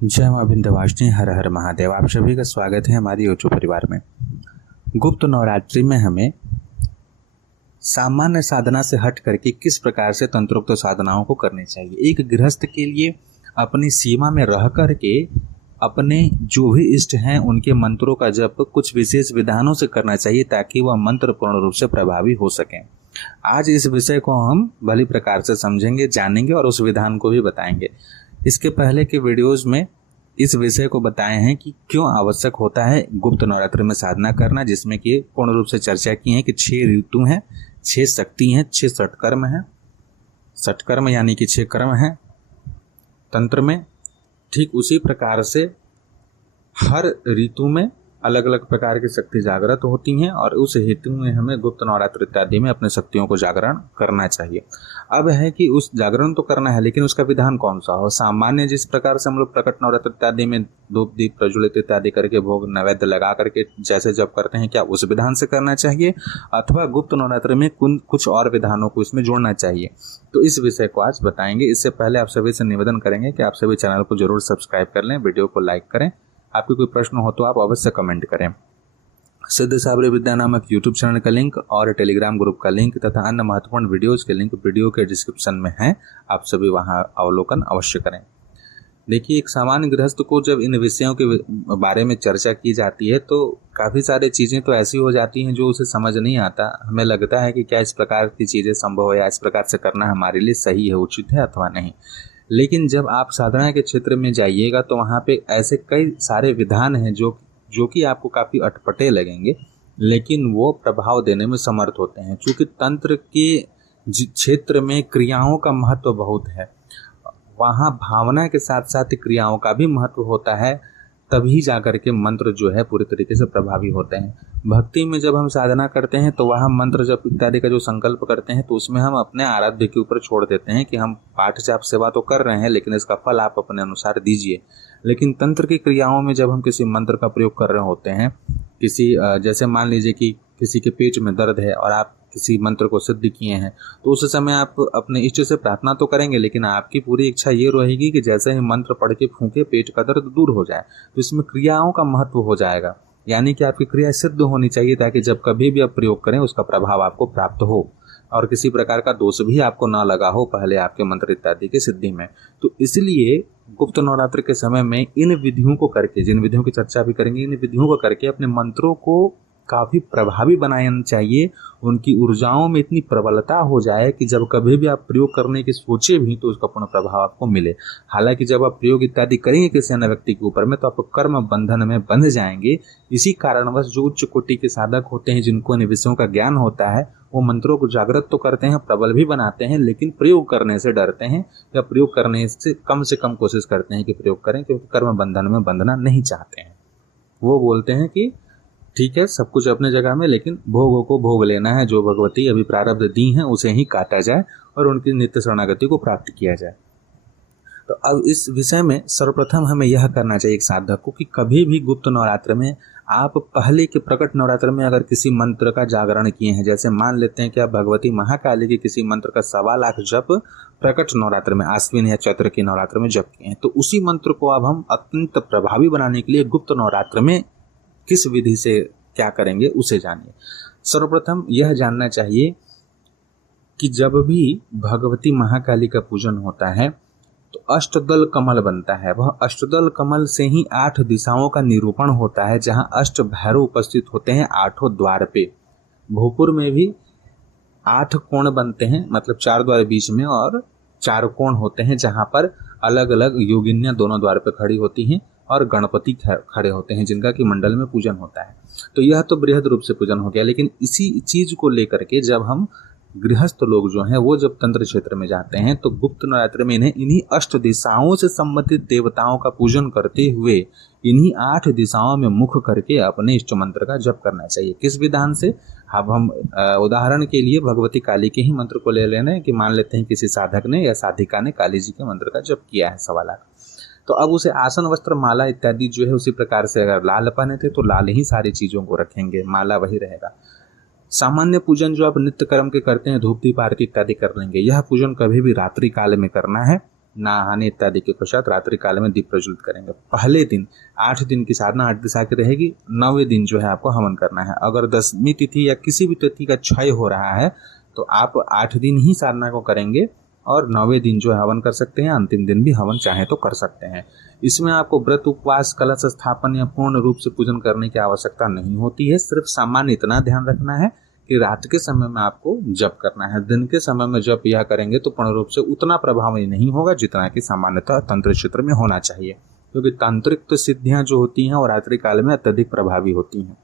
जय मां विंध्यवासिनी, हर हर महादेव। आप सभी का स्वागत है हमारी यूट्यूब परिवार में। गुप्त नवरात्रि में हमें सामान्य साधना से हट करके किस प्रकार से तंत्रोक्त साधनाओं को करनी चाहिए। एक गृहस्थ के लिए अपनी सीमा में रह करके अपने जो भी इष्ट हैं उनके मंत्रों का जप कुछ विशेष विधानों से करना चाहिए ताकि वह मंत्र पूर्ण रूप से प्रभावी हो सकें। आज इस विषय को हम भली प्रकार से समझेंगे, जानेंगे और उस विधान को भी बताएंगे। इसके पहले के वीडियोस में इस विषय को बताए हैं कि क्यों आवश्यक होता है गुप्त नवरात्र में साधना करना, जिसमें कि पूर्ण रूप से चर्चा की है कि 6 ऋतु हैं, 6 शक्ति हैं, 6 षटकर्म हैं। षटकर्म यानी कि 6 कर्म हैं तंत्र में। ठीक उसी प्रकार से हर ऋतु में अलग अलग प्रकार की शक्ति जागृत होती हैं और उस हेतु में हमें गुप्त नवरात्र इत्यादि में अपने शक्तियों को जागरण करना चाहिए। अब है कि उस जागरण तो करना है, लेकिन उसका विधान कौन सा हो। सामान्य जिस प्रकार से हम लोग प्रकट नवरात्र इत्यादि में धूप दीप प्रज्वलित इत्यादि करके भोग नैवेद्य लगा करके जैसे जब करते हैं, क्या उस विधान से करना चाहिए अथवा गुप्त नवरात्र में कुछ और विधानों को इसमें जोड़ना चाहिए, तो इस विषय को आज बताएंगे। इससे पहले आप सभी से निवेदन करेंगे कि आप सभी चैनल को जरूर सब्सक्राइब कर लें, वीडियो को लाइक करें। आपके कोई प्रश्न हो तो आप अवश्य कमेंट करें। सिद्ध साबरी विद्या नामक यूट्यूब चैनल का लिंक और टेलीग्राम ग्रुप का लिंक तथा अन्य महत्वपूर्ण वीडियोस के लिंक वीडियो के डिस्क्रिप्शन में है, आप सभी वहां अवलोकन अवश्य करें। देखिए, एक सामान्य गृहस्थ को जब इन विषयों के बारे में चर्चा की जाती है तो काफ़ी सारी चीज़ें तो ऐसी हो जाती हैं जो उसे समझ नहीं आता। हमें लगता है कि क्या इस प्रकार की चीज़ें संभव है या इस प्रकार से करना हमारे लिए सही है, उचित है अथवा नहीं। लेकिन जब आप साधना के क्षेत्र में जाइएगा तो वहाँ पे ऐसे कई सारे विधान हैं जो कि आपको काफ़ी अटपटे लगेंगे, लेकिन वो प्रभाव देने में समर्थ होते हैं। क्योंकि तंत्र के क्षेत्र में क्रियाओं का महत्व बहुत है, वहाँ भावना के साथ साथ क्रियाओं का भी महत्व होता है, तभी जाकर के मंत्र जो है पूरी तरीके से प्रभावी होते हैं। भक्ति में जब हम साधना करते हैं तो वहाँ मंत्र जप इत्यादि का जो संकल्प करते हैं तो उसमें हम अपने आराध्य के ऊपर छोड़ देते हैं कि हम पाठ जाप सेवा तो कर रहे हैं, लेकिन इसका फल आप अपने अनुसार दीजिए। लेकिन तंत्र की क्रियाओं में जब हम किसी मंत्र का प्रयोग कर रहे होते हैं, जैसे मान लीजिए कि किसी के पेट में दर्द है और आप किसी मंत्र को सिद्ध किए हैं, तो उस समय आप अपने इष्ट से प्रार्थना तो करेंगे, लेकिन आपकी पूरी इच्छा ये रहेगी कि जैसे ही मंत्र पढ़ के फूंके पेट का दर्द दूर हो जाए। तो इसमें क्रियाओं का महत्व हो जाएगा, यानी कि आपकी क्रिया सिद्ध होनी चाहिए ताकि जब कभी भी आप प्रयोग करें उसका प्रभाव आपको प्राप्त हो और किसी प्रकार का दोष भी आपको ना लगा हो पहले आपके मंत्र इत्यादि की सिद्धि में। तो इसलिए गुप्त नवरात्र के समय में इन विधियों को करके, जिन विधियों की चर्चा भी करेंगे, इन विधियों को करके अपने मंत्रों को काफ़ी प्रभावी बनाना चाहिए। उनकी ऊर्जाओं में इतनी प्रबलता हो जाए कि जब कभी भी आप प्रयोग करने की सोचे भी तो उसका पूर्ण प्रभाव आपको मिले। हालांकि जब आप प्रयोग इत्यादि करेंगे किसी अन्य व्यक्ति के ऊपर में तो आप कर्म बंधन में बंध जाएंगे। इसी कारणवश जो उच्च कोटि के साधक होते हैं, जिनको इन विषयों का ज्ञान होता है, वो मंत्रों को जागृत तो करते हैं, प्रबल भी बनाते हैं, लेकिन प्रयोग करने से डरते हैं या प्रयोग करने से कम कोशिश करते हैं कि प्रयोग करें, क्योंकि कर्म बंधन में बंधना नहीं चाहते हैं। वो बोलते हैं कि ठीक है, सब कुछ अपने जगह में, लेकिन भोगों को भोग लेना है, जो भगवती अभी प्रारब्ध दी हैं उसे ही काटा जाए और उनकी नित्य शरणागति को प्राप्त किया जाए। तो अब इस विषय में सर्वप्रथम हमें यह करना चाहिए एक साधक को कि कभी भी गुप्त नवरात्र में आप पहले के प्रकट नवरात्र में अगर किसी मंत्र का जागरण किए हैं, जैसे मान लेते हैं कि आप भगवती महाकाली के किसी मंत्र का 1.25 लाख जप प्रकट नवरात्र में, आश्विन या चैत्र के नवरात्र में जप किए हैं, तो उसी मंत्र को अब हम अत्यंत प्रभावी बनाने के लिए गुप्त नवरात्र में किस विधि से क्या करेंगे उसे जानिए। सर्वप्रथम यह जानना चाहिए कि जब भी भगवती महाकाली का पूजन होता है तो अष्टदल कमल बनता है। वह अष्टदल कमल से ही 8 दिशाओं का निरूपण होता है, जहां अष्ट भैरव उपस्थित होते हैं 8 द्वार पे। भोपुर में भी 8 कोण बनते हैं, मतलब 4 द्वार बीच में और 4 कोण होते हैं, जहां पर अलग अलग योगिनियां दोनों द्वार पे खड़ी होती हैं और गणपति खड़े होते हैं, जिनका कि मंडल में पूजन होता है। तो यह तो बृहद रूप से पूजन हो गया, लेकिन इसी चीज को लेकर के जब हम गृहस्थ लोग जो हैं वो जब तंत्र क्षेत्र में जाते हैं तो गुप्त नवरात्र में इन्हें इन्हीं अष्ट दिशाओं से संबंधित देवताओं का पूजन करते हुए इन्हीं 8 दिशाओं में मुख करके अपने इष्ट मंत्र का जप करना चाहिए। किस विधान से? अब हम उदाहरण के लिए भगवती काली के ही मंत्र को ले लेना है कि मान लेते हैं किसी साधक ने या साधिका ने काली जी के मंत्र का जप किया है 1.25 लाख, तो अब उसे आसन वस्त्र माला इत्यादि जो है उसी प्रकार से, अगर लाल पहने थे तो लाल ही सारी चीजों को रखेंगे, माला वही रहेगा। सामान्य पूजन जो आप नित्य कर्म के करते हैं, धूप दीप आरती इत्यादि कर लेंगे। यह पूजन कभी भी रात्रि काल में करना है, नहाने इत्यादि के पश्चात रात्रि काल में दीप प्रज्वलित करेंगे। पहले दिन 8 दिन की साधना 8 दिशा की रहेगी, 9वें दिन जो है आपको हवन करना है। अगर 10वीं तिथि या किसी भी तिथि का क्षय हो रहा है तो आप 8 दिन ही साधना को करेंगे और 9वें दिन जो है हवन कर सकते हैं, अंतिम दिन भी हवन चाहे तो कर सकते हैं। इसमें आपको व्रत, उपवास, कलश स्थापन या पूर्ण रूप से पूजन करने की आवश्यकता नहीं होती है। सिर्फ सामान्य इतना ध्यान रखना है कि रात के समय में आपको जप करना है। दिन के समय में जप यह करेंगे तो पूर्ण रूप से उतना प्रभावी नहीं होगा जितना कि सामान्यतः तंत्र क्षेत्र में होना चाहिए, क्योंकि तांत्रिक तो सिद्धियां जो होती हैं वो रात्रि काल में अत्यधिक प्रभावी होती हैं।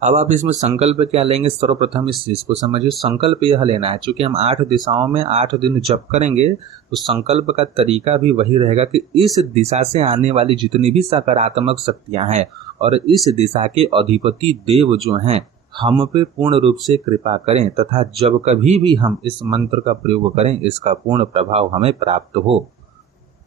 अब आप इसमें संकल्प क्या लेंगे, सर्वप्रथम इस चीज को समझिए। संकल्प यह लेना है, चूंकि हम 8 दिशाओं में 8 दिन जप करेंगे तो संकल्प का तरीका भी वही रहेगा कि इस दिशा से आने वाली जितनी भी सकारात्मक शक्तियां हैं और इस दिशा के अधिपति देव जो हैं हम पे पूर्ण रूप से कृपा करें, तथा जब कभी भी हम इस मंत्र का प्रयोग करें इसका पूर्ण प्रभाव हमें प्राप्त हो।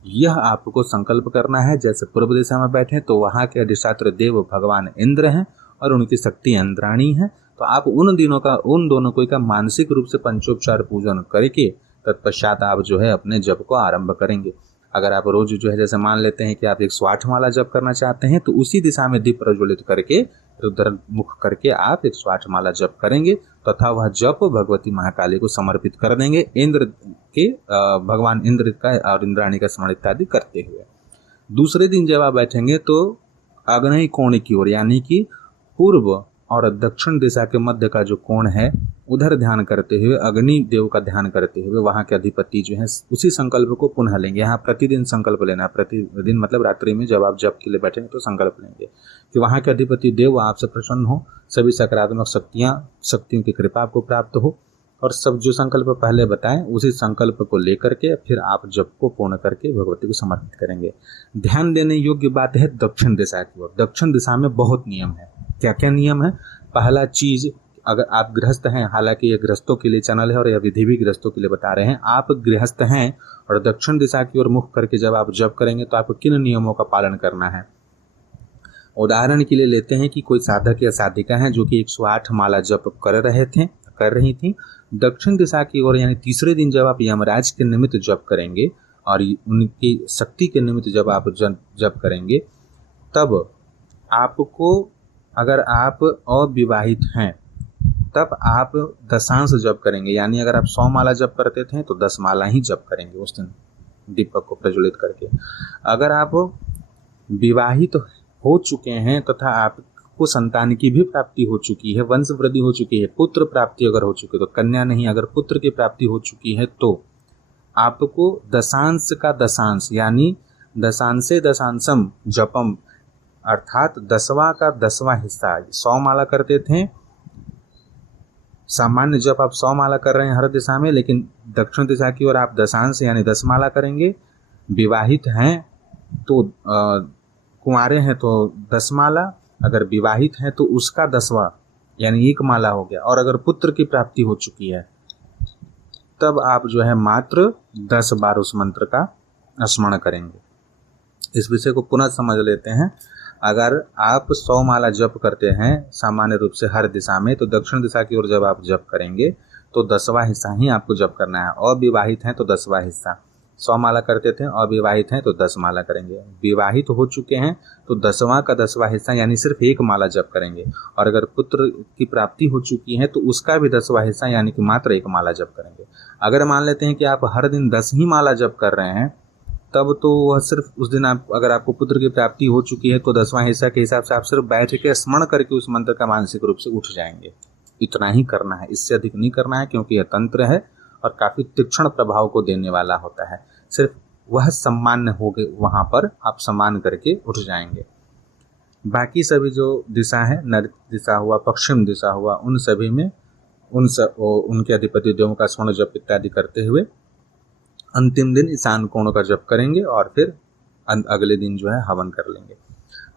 यह आपको संकल्प करना है। जैसे पूर्व दिशा में बैठे तो वहां के अधिष्ठात्र देव भगवान इंद्र हैं और उनकी शक्ति इंद्राणी है, तो आप उन दोनों को का मानसिक रूप से पंचोपचार पूजन करके तत्पश्चात आप जो है अपने जप को आरंभ करेंगे। अगर आप रोज जो है, जैसे मान लेते हैं कि आप 108 माला जप करना चाहते हैं तो उसी दिशा में दीप प्रज्वलित करके उधर मुख करके आप 108 माला जप करेंगे तथा वह जप भगवती महाकाली को समर्पित कर देंगे, इंद्र के भगवान इंद्र का और इंद्राणी का स्मरण इत्यादि करते हुए। दूसरे दिन जब आप बैठेंगे तो आग्नेय कोण की ओर, यानी कि पूर्व और दक्षिण दिशा के मध्य का जो कोण है उधर ध्यान करते हुए, अग्नि देव का ध्यान करते हुए वहां के अधिपति जो है उसी संकल्प को पुनः लेंगे। यहाँ प्रतिदिन संकल्प लेना है, प्रतिदिन मतलब रात्रि में जब आप जप के लिए बैठेंगे तो संकल्प लेंगे कि वहां के अधिपति देव आपसे प्रसन्न हो, सभी सकारात्मक शक्तियों की कृपा आपको प्राप्त हो, और सब जो संकल्प पहले बताएं उसी संकल्प को लेकर के फिर आप जप को पूर्ण करके भगवती को समर्पित करेंगे। ध्यान देने योग्य बात है दक्षिण दिशा की ओर। दक्षिण दिशा में बहुत नियम है। क्या क्या नियम है? पहला चीज, अगर आप गृहस्थ हैं, हालांकि ये गृहस्थों के लिए चैनल है और यह विधि भी गृहस्थों के लिए बता रहे हैं, आप गृहस्थ हैं और दक्षिण दिशा की ओर मुख करके जब आप जप करेंगे तो आपको किन नियमों का पालन करना है। उदाहरण के लिए लेते हैं कि कोई साधक या साधिका है जो कि 108 माला जप कर रही थी। दक्षिण दिशा की ओर यानी तीसरे दिन जब आप यमराज के निमित्त जप करेंगे और उनकी शक्ति के निमित्त जब आप जप करेंगे, तब आपको, अगर आप अविवाहित हैं तब आप दशांश जप करेंगे, यानी अगर आप 100 माला जप करते थे तो 10 माला ही जप करेंगे उस दिन दीपक को प्रज्वलित करके। अगर आप विवाहित हो चुके हैं तथा आपको संतान की भी प्राप्ति हो चुकी है, वंश वृद्धि हो चुकी है, पुत्र प्राप्ति अगर हो चुकी है, तो कन्या नहीं, अगर पुत्र की प्राप्ति हो चुकी है तो आपको दशांश का दशांश यानी दशांशे दशांशम जपम, अर्थात 10वां का 10वां हिस्सा, 100 माला करते थे, सामान्य जप आप 100 माला कर रहे हैं हर दिशा में, लेकिन दक्षिण दिशा की ओर आप दशांश यानी 10 माला करेंगे। विवाहित हैं तो कुंवारे हैं तो 10 माला, अगर विवाहित हैं तो उसका 10वां यानी 1 माला हो गया, और अगर पुत्र की प्राप्ति हो चुकी है तब आप जो है मात्र 10 बार उस मंत्र का स्मरण करेंगे। इस विषय को पुनः समझ लेते हैं। अगर आप 100 माला जप करते हैं सामान्य रूप से हर दिशा में, तो दक्षिण दिशा की ओर जब आप जप करेंगे तो 10वां हिस्सा ही आपको जप करना है। अविवाहित हैं तो 10वां हिस्सा, 100 माला करते थे, अविवाहित हैं तो 10 माला करेंगे, विवाहित हो चुके हैं तो 10वां का 10वां हिस्सा यानी सिर्फ 1 माला जप करेंगे, और अगर पुत्र की प्राप्ति हो चुकी है तो उसका भी 10वां हिस्सा यानी कि मात्र 1 माला जप करेंगे। अगर मान लेते हैं कि आप हर दिन 10 ही माला जप कर रहे हैं, तब तो वह सिर्फ उस दिन अगर आपको पुत्र की प्राप्ति हो चुकी है तो 10वां हिस्सा के हिसाब से आप सिर्फ बैठ के स्मरण करके उस मंत्र का मानसिक रूप से उठ जाएंगे। इतना ही करना है, इससे अधिक नहीं करना है, क्योंकि यह तंत्र है और काफी तीक्ष्ण प्रभाव को देने वाला होता है। सिर्फ वह सम्मान्य हो गए, वहां पर आप सम्मान करके उठ जाएंगे। बाकी सभी जो दिशा है, नैऋत्य दिशा हुआ, पश्चिम दिशा हुआ, उन सभी में उनके अधिपति देवों का स्वर्ण जप इत्यादि करते हुए अंतिम दिन ईशान कोण का जप करेंगे और फिर अगले दिन जो है हवन कर लेंगे।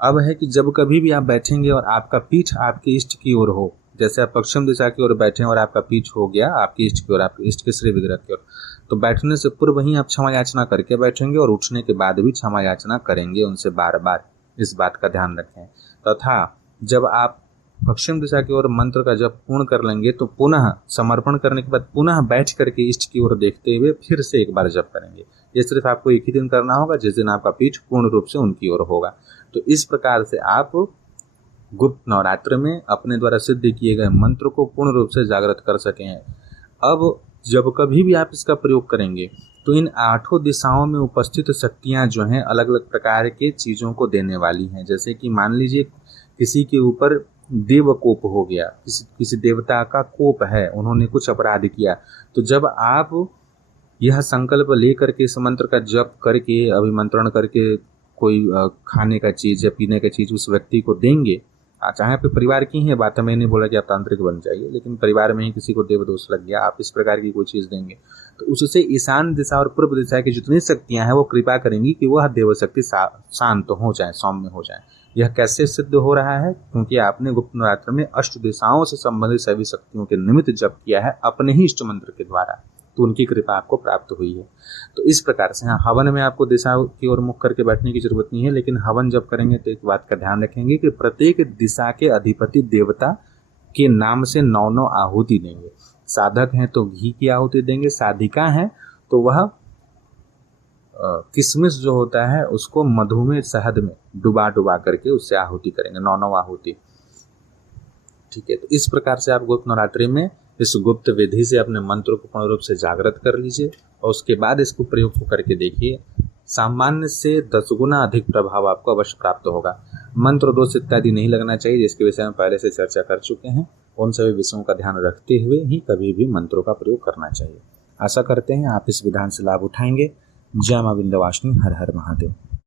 अब है कि जब कभी भी आप बैठेंगे और आपका पीठ आपके इष्ट की ओर हो, जैसे आप पश्चिम दिशा की ओर बैठे और आपका पीठ हो गया आपके इष्ट की ओर, आपके इष्ट के श्री विग्रह की ओर, तो बैठने से पूर्व ही आप क्षमा याचना करके बैठेंगे और उठने के बाद भी क्षमा याचना करेंगे उनसे बार बार। इस बात का ध्यान रखें। तथा जब आप पश्चिम दिशा की ओर मंत्र का जप पूर्ण कर लेंगे तो पुनः समर्पण करने के बाद पुनः बैठ करके इष्ट की ओर देखते हुए फिर से एक बार जप करेंगे। ये सिर्फ आपको एक ही दिन करना होगा, जिस दिन आपका पीठ पूर्ण रूप से उनकी ओर होगा। तो इस प्रकार से आप गुप्त नवरात्र में अपने द्वारा सिद्ध किए गए मंत्र को पूर्ण रूप से जागृत कर सके हैं। अब जब कभी भी आप इसका प्रयोग करेंगे तो इन 8 दिशाओं में उपस्थित शक्तियां जो हैं अलग अलग प्रकार के चीज़ों को देने वाली हैं। जैसे कि मान लीजिए किसी के ऊपर देव कोप हो गया, किसी देवता का कोप है, उन्होंने कुछ अपराध किया, तो जब आप यह संकल्प लेकर के इस मंत्र का जप करके अभिमंत्रण करके कोई खाने का चीज़ या पीने का चीज़ उस व्यक्ति को देंगे, चाहे आपके परिवार की है बात, मैं नहीं बोला कि आप तांत्रिक बन जाइए, लेकिन परिवार में ही किसी को देव दोष लग गया, आप इस प्रकार की कोई चीज़ देंगे तो उससे ईशान दिशा और पूर्व दिशा की जितनी शक्तियां हैं वो कृपा करेंगी कि वह देव शक्ति शांत हो जाए, सौम्य हो जाए। यह कैसे सिद्ध हो रहा है? क्योंकि आपने गुप्त नवरात्र में 8 दिशाओं से संबंधित सभी शक्तियों के निमित्त जप किया है अपने ही इष्ट मंत्र के द्वारा, तो उनकी कृपा आपको प्राप्त हुई है। तो इस प्रकार से हाँ, हवन में आपको दिशा की ओर मुख करके बैठने की जरूरत नहीं है, लेकिन हवन जब करेंगे तो एक बात का ध्यान रखेंगे कि प्रत्येक दिशा के अधिपति देवता के नाम से 9 आहुति देंगे। साधक हैं तो घी की आहुति देंगे, साधिका हैं तो वह किशमिश जो होता है उसको मधु में शहद में डुबा करके उससे आहुति करेंगे, 9 आहुति। ठीक है, तो इस प्रकार से आप गुप्त नवरात्रि में इस गुप्त विधि से अपने मंत्र को पूर्ण रूप से जागृत कर लीजिए और उसके बाद इसको प्रयोग को करके देखिए। सामान्य से 10 गुना अधिक प्रभाव आपको अवश्य प्राप्त होगा। मंत्र दोष इत्यादि नहीं लगना चाहिए, जिसके विषय में पहले से चर्चा कर चुके हैं। उन सभी विषयों का ध्यान रखते हुए ही कभी भी मंत्रों का प्रयोग करना चाहिए। आशा करते हैं आप इस विधान से लाभ उठाएंगे। जय मां विंध्यवासिनी, हर हर महादेव।